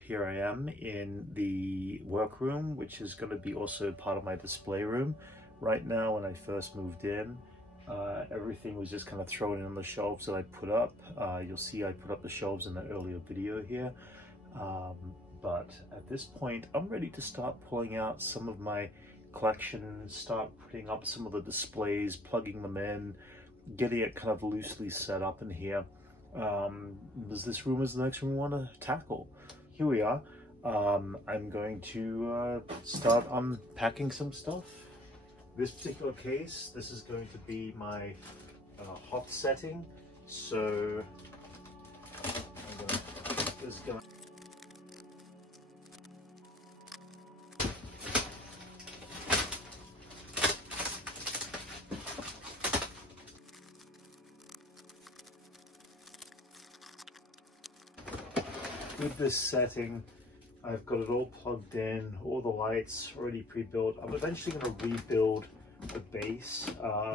Here I am in the workroom, which is going to be also part of my display room. Right now, when I first moved in, everything was just kind of thrown in on the shelves that I put up. You'll see I put up the shelves in the earlier video here. But at this point, I'm ready to start pulling out some of my collection and start putting up some of the displays, plugging them in, getting it kind of loosely set up in here. This room is the next room we want to tackle. Here we are. I'm going to start unpacking some stuff. This particular case, this is going to be my hot setting. So I'm going to put this guy. With this setting, I've got it all plugged in, all the lights already pre-built. I'm eventually going to rebuild the base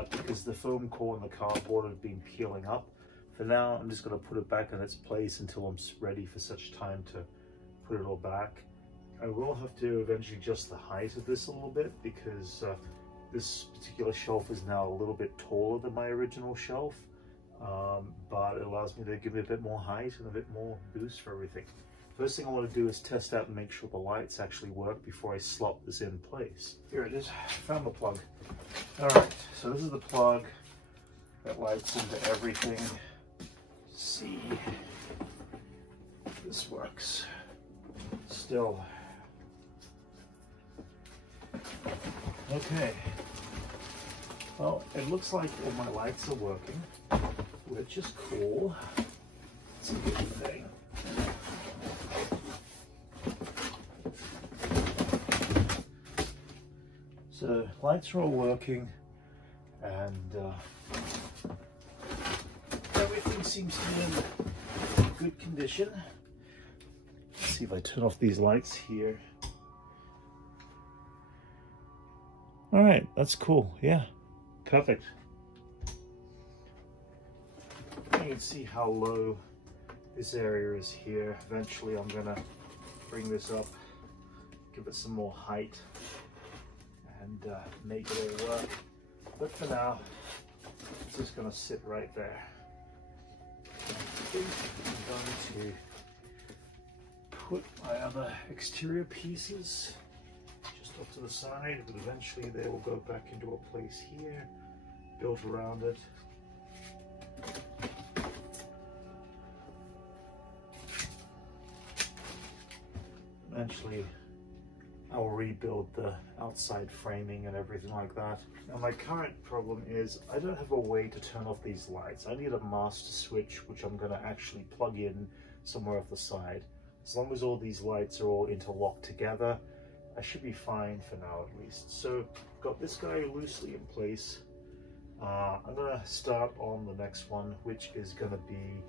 because the foam core and the cardboard have been peeling up. For now, I'm just going to put it back in its place until I'm ready for such time to put it all back. I will have to eventually adjust the height of this a little bit because this particular shelf is now a little bit taller than my original shelf. But it allows me to give it a bit more height and a bit more boost for everything. First thing I want to do is test out and make sure the lights actually work before I slot this in place. Here it is, found the plug. Alright, so this is the plug that lights into everything. Let's see if this works. Still. Okay. Well, it looks like all my lights are working, which is cool. It's a good thing. So lights are all working, and everything seems to be in good condition. Let's see if I turn off these lights here. All right, that's cool. Yeah, perfect. You can see how low this area is here. Eventually I'm gonna bring this up, give it some more height, and make it all work. But for now, it's just gonna sit right there. I think I'm going to put my other exterior pieces just off to the side, but eventually they will go back into a place here, built around it. Eventually, I will rebuild the outside framing and everything like that. Now, my current problem is I don't have a way to turn off these lights. I need a master switch, which I'm going to actually plug in somewhere off the side. As long as all these lights are all interlocked together, I should be fine for now at least. So, I've got this guy loosely in place. I'm going to start on the next one, which is going to be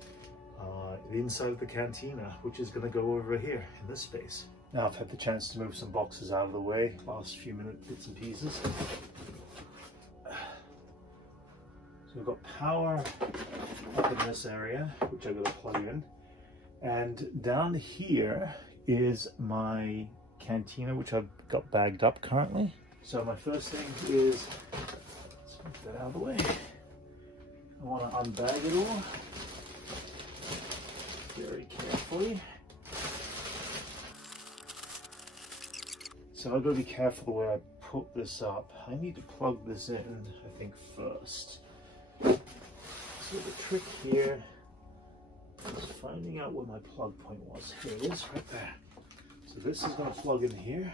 the inside of the cantina, which is going to go over here in this space. Now I've had the chance to move some boxes out of the way, last few bits and pieces. So we've got power up in this area, which I've got to plug in. And down here is my cantina, which I've got bagged up currently. So my first thing is, let's move that out of the way. I want to unbag it all very carefully. So I've got to be careful the way I put this up. I need to plug this in, I think, first. So the trick here is finding out where my plug point was. Here it is, right there. So this is going to plug in here.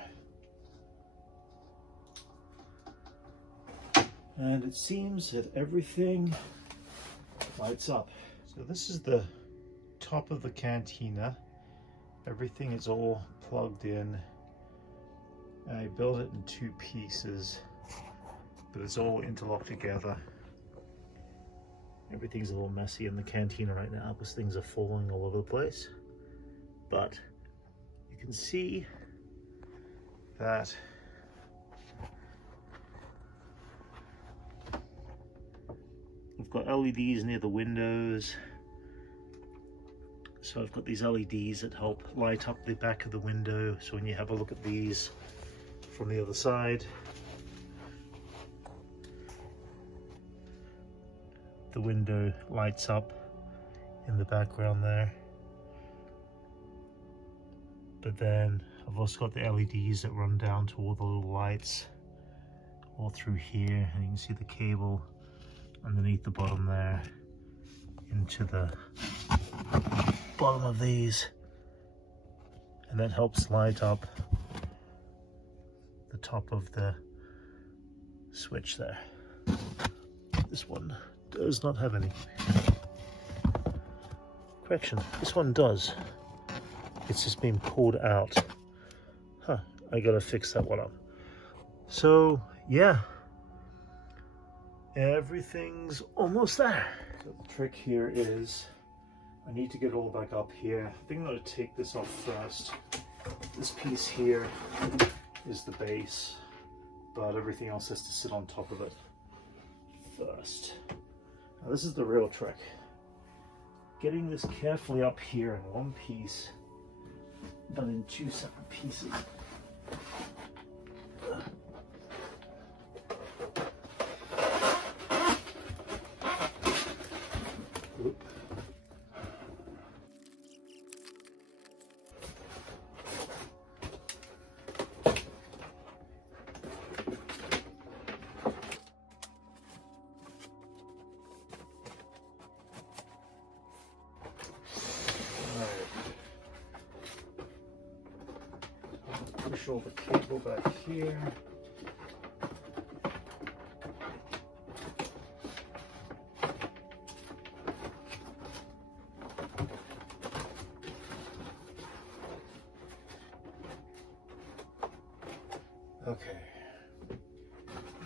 And it seems that everything lights up. So this is the top of the cantina. Everything is all plugged in. I built it in two pieces, but it's all interlocked together. Everything's a little messy in the cantina right now because things are falling all over the place. But you can see that we've got LEDs near the windows. So I've got these LEDs that help light up the back of the window, so when you have a look at these from the other side, the window lights up in the background there. But then I've also got the LEDs that run down to all the little lights all through here, and you can see the cable underneath the bottom there into the bottom of these, and that helps light up the top of the switch there. This one does not have any. Correction, this one does. It's just been pulled out. Huh, I gotta fix that one up. So yeah, everything's almost there. So the trick here is I need to get it all back up here. I think I'm going to take this off first. This piece here is the base, but everything else has to sit on top of it first. Now this is the real trick. Getting this carefully up here in one piece, but in two separate pieces. Push all the cable back here. Okay,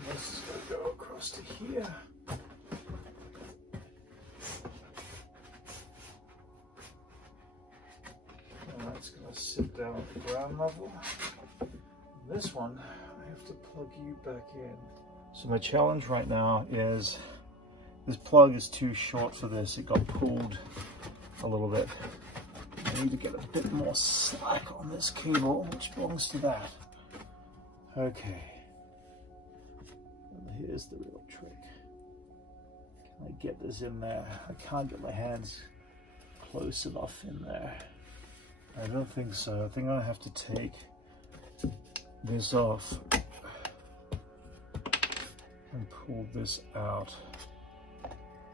this is going to go across to here. And that's going to sit down at the ground level. This one, I have to plug you back in. So my challenge right now is this plug is too short for this. It got pulled a little bit. I need to get a bit more slack on this cable, which belongs to that. Okay. And here's the real trick. Can I get this in there? I can't get my hands close enough in there. I don't think so. I think I have to take this off and pull this out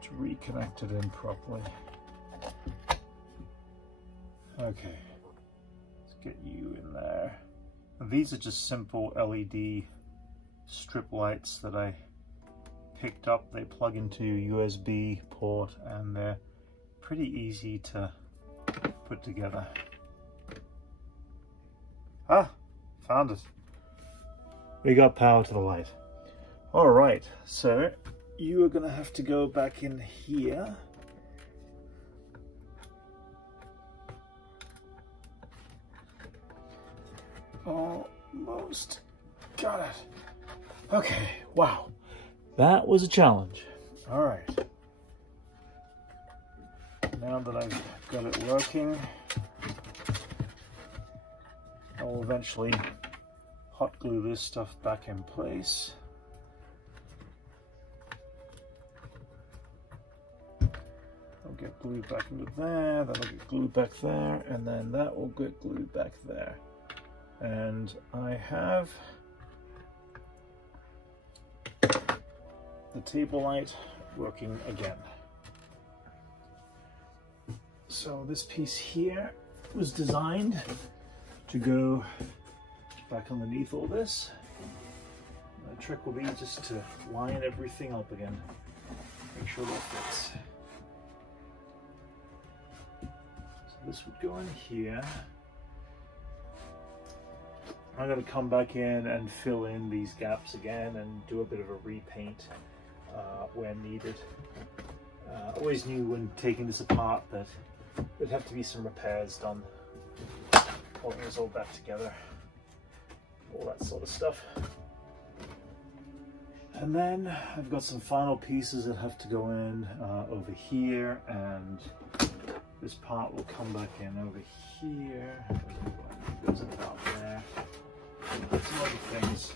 to reconnect it in properly. Okay, let's get you in there. And these are just simple LED strip lights that I picked up. They plug into USB port and they're pretty easy to put together. Ah, found it. We got power to the light. All right, so you are gonna have to go back in here. Almost got it. Okay, wow. That was a challenge. All right. Now that I've got it working, I will eventually hot glue this stuff back in place. I'll get glued back into there, that'll get glued back there, and then that will get glued back there. And I have the table light working again. So this piece here was designed to go back underneath all this. The trick will be just to line everything up again. Make sure that fits. So this would go in here. I'm going to come back in and fill in these gaps again and do a bit of a repaint when needed. I always knew when taking this apart that there'd have to be some repairs done, pulling this all back together, all that sort of stuff. And then I've got some final pieces that have to go in over here and This part will come back in over here. It goes about there. Some other things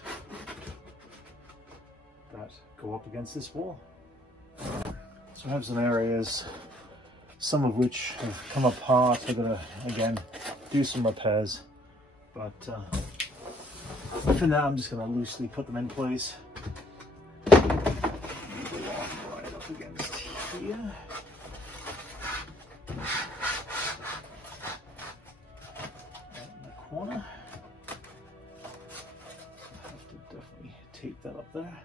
that go up against this wall. So I have some areas, some of which have come apart. I'm gonna again do some repairs, but for now I'm just gonna loosely put them in place. Right up against here. Corner. I have to definitely tape that up there.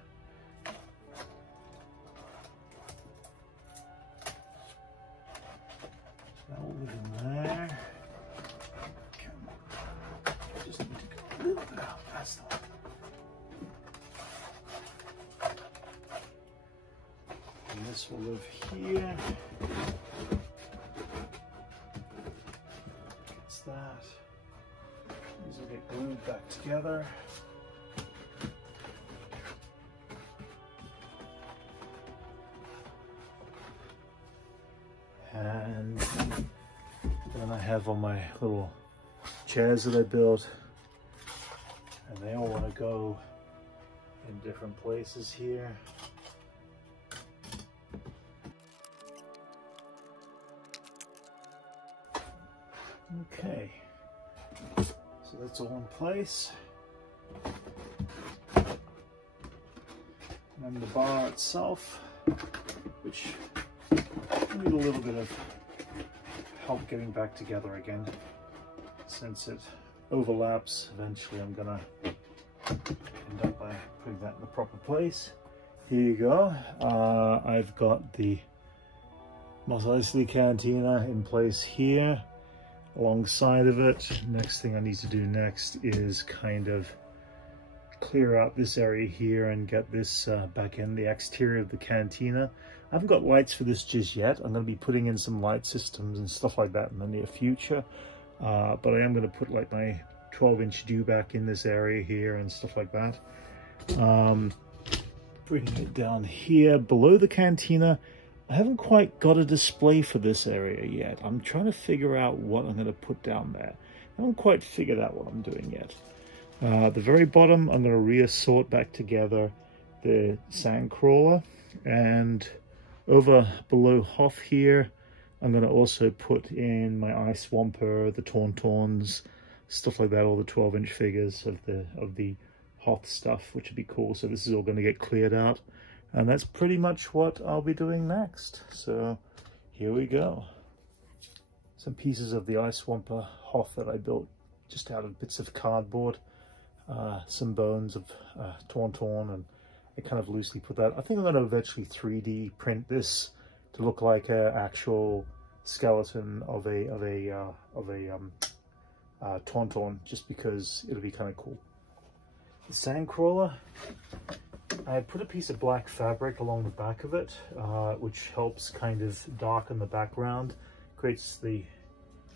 That will live in there. Just need to go a little bit out past that. And this will live here. Gets that. These will get glued back together. And then I have all my little chairs that I built, and they all want to go in different places here. Okay. So that's all in place. And then the bar itself, which need a little bit of help getting back together again. Since it overlaps, eventually I'm gonna end up by putting that in the proper place. Here you go. I've got the Mos Eisley Cantina in place here. Alongside of it, next thing I need to do next is kind of clear out this area here and get this back in the exterior of the cantina. I haven't got lights for this just yet. I'm going to be putting in some light systems and stuff like that in the near future, but I am going to put like my 12-inch dewback in this area here and stuff like that. Bringing it down here below the cantina. I haven't quite got a display for this area yet. I'm trying to figure out what I'm going to put down there. I haven't quite figured out what I'm doing yet. At the very bottom, I'm going to reassort back together the sand crawler, and over below Hoth here, I'm going to also put in my Ice Swamper, the Tauntauns, stuff like that, all the 12-inch figures of the Hoth stuff, which would be cool. So this is all going to get cleared out. And that's pretty much what I'll be doing next. So here we go. Some pieces of the Ice Swamper Hoth that I built just out of bits of cardboard. Some bones of Tauntaun, and I kind of loosely put that. I think I'm going to eventually 3D print this to look like an actual skeleton of a Tauntaun, just because it'll be kind of cool. The sandcrawler, I put a piece of black fabric along the back of it, which helps kind of darken the background, creates the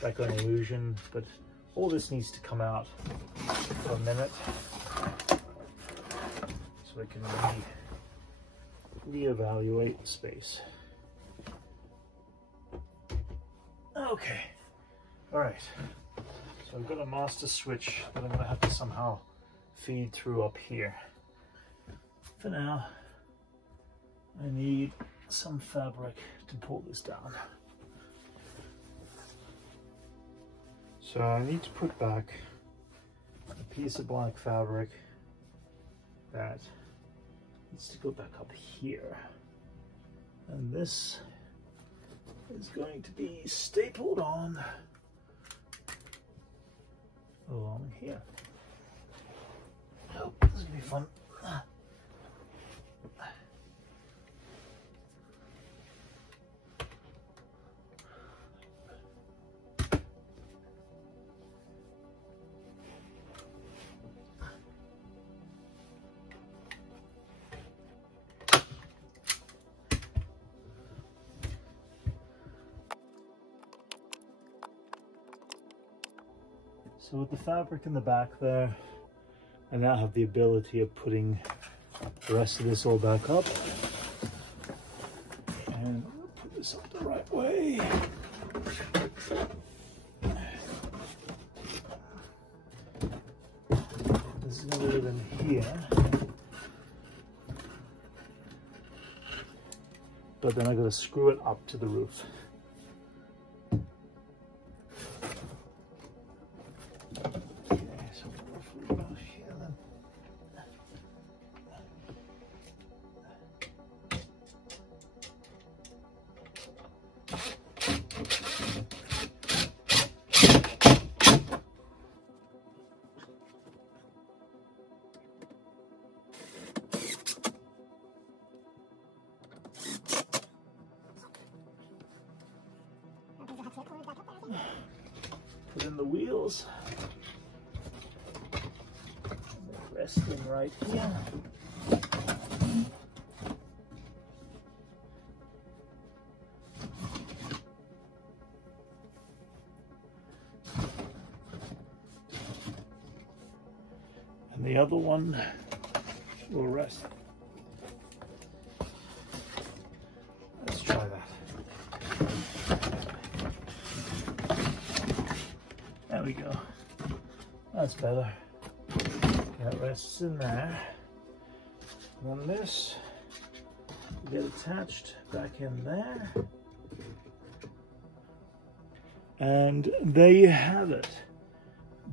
background illusion, but all this needs to come out for a minute so I can reevaluate the space. Okay, all right, so I've got a master switch that I'm gonna have to somehow feed through up here. For now, I need some fabric to pull this down. So I need to put back a piece of black fabric that needs to go back up here. And this is going to be stapled on along here. Oh, this is gonna be fun. So with the fabric in the back there, I now have the ability of putting the rest of this all back up. And put this up the right way. here. But then I gotta screw it up to the roof. Okay, so roughly about here then. Put in the wheels. Rest them right here. And the other one will rest. Let's try that. There we go. That's better. That rests in there. And then this will get attached back in there. And there you have it.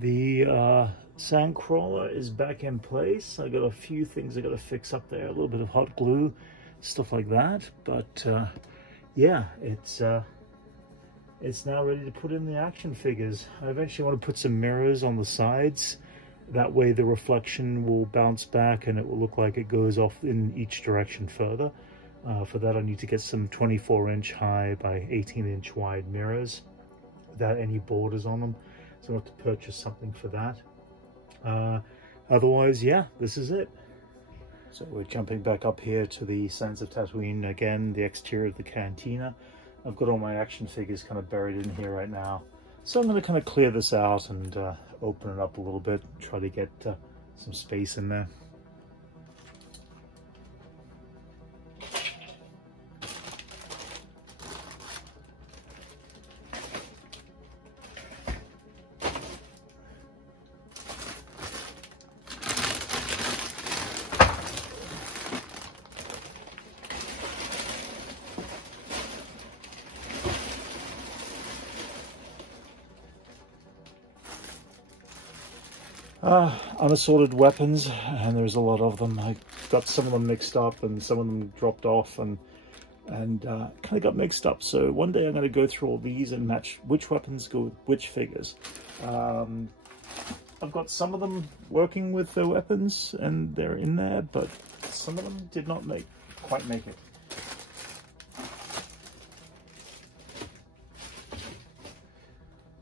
The sand crawler is back in place. I got a few things I got to fix up there. A little bit of hot glue, stuff like that. But yeah, it's now ready to put in the action figures. I eventually want to put some mirrors on the sides. That way the reflection will bounce back and it will look like it goes off in each direction further. For that I need to get some 24-inch high by 18-inch wide mirrors without any borders on them. So I'll have to purchase something for that. Otherwise, yeah, this is it. So we're jumping back up here to the Sands of Tatooine again, the exterior of the cantina. I've got all my action figures kind of buried in here right now. So I'm going to kind of clear this out and open it up a little bit, try to get some space in there. Unassorted weapons, and there's a lot of them. I got some of them mixed up and some of them dropped off and kind of got mixed up. So one day I'm going to go through all these and match which weapons go with which figures. I've got some of them working with the weapons and they're in there, but some of them did not quite make it.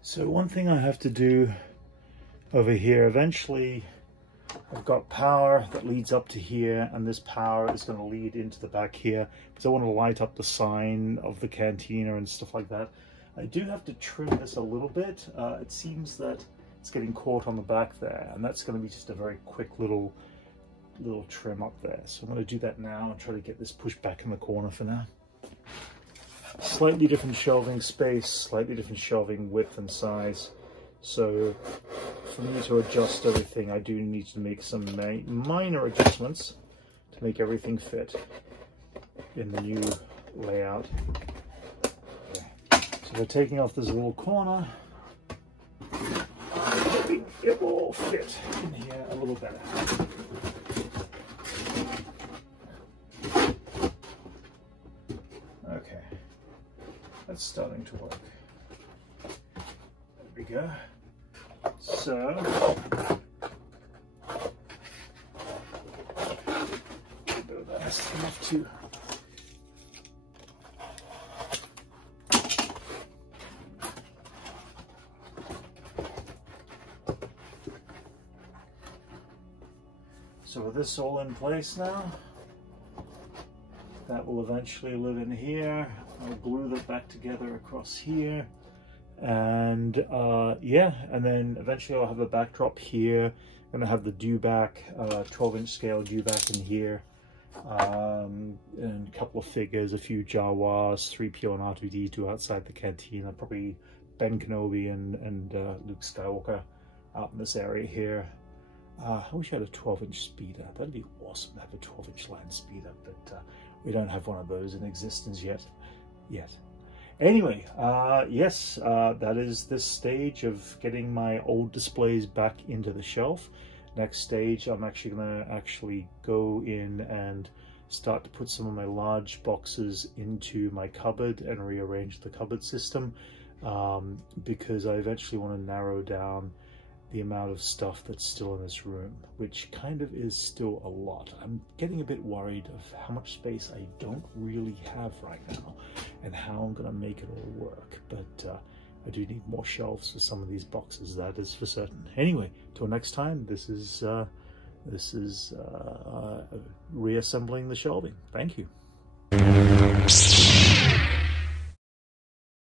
So one thing I have to do over here, eventually I've got power that leads up to here, and this power is going to lead into the back here because I want to light up the sign of the cantina and stuff like that. I do have to trim this a little bit. It seems that it's getting caught on the back there, and that's going to be just a very quick little trim up there. So I'm going to do that now and try to get this pushed back in the corner for now. Slightly different shelving space, slightly different shelving width and size. So for me to adjust everything, I do need to make some minor adjustments to make everything fit in the new layout. Okay. So we're taking off this little corner. Maybe it will all fit in here a little better. Okay, that's starting to work. There we go. So, that's enough too. So with this all in place now, that will eventually live in here. I'll glue that back together across here. And yeah, and then eventually I'll have a backdrop here. I'm gonna have the dewback, 12-inch scale dewback in here, and a couple of figures, a few Jawas, 3PO and R2-D2 outside the cantina, probably Ben Kenobi and Luke Skywalker out in this area here. I wish I had a 12-inch speeder. That'd be awesome to have a 12-inch land speeder, but we don't have one of those in existence yet. Anyway, yes, that is this stage of getting my old displays back into the shelf. Next stage, I'm actually going to go in and start to put some of my large boxes into my cupboard and rearrange the cupboard system, because I eventually want to narrow down the amount of stuff that's still in this room, which kind of is still a lot. I'm getting a bit worried of how much space I don't really have right now and how I'm going to make it all work, but I do need more shelves for some of these boxes, that is for certain. Anyway, till next time, this is reassembling the shelving. Thank you.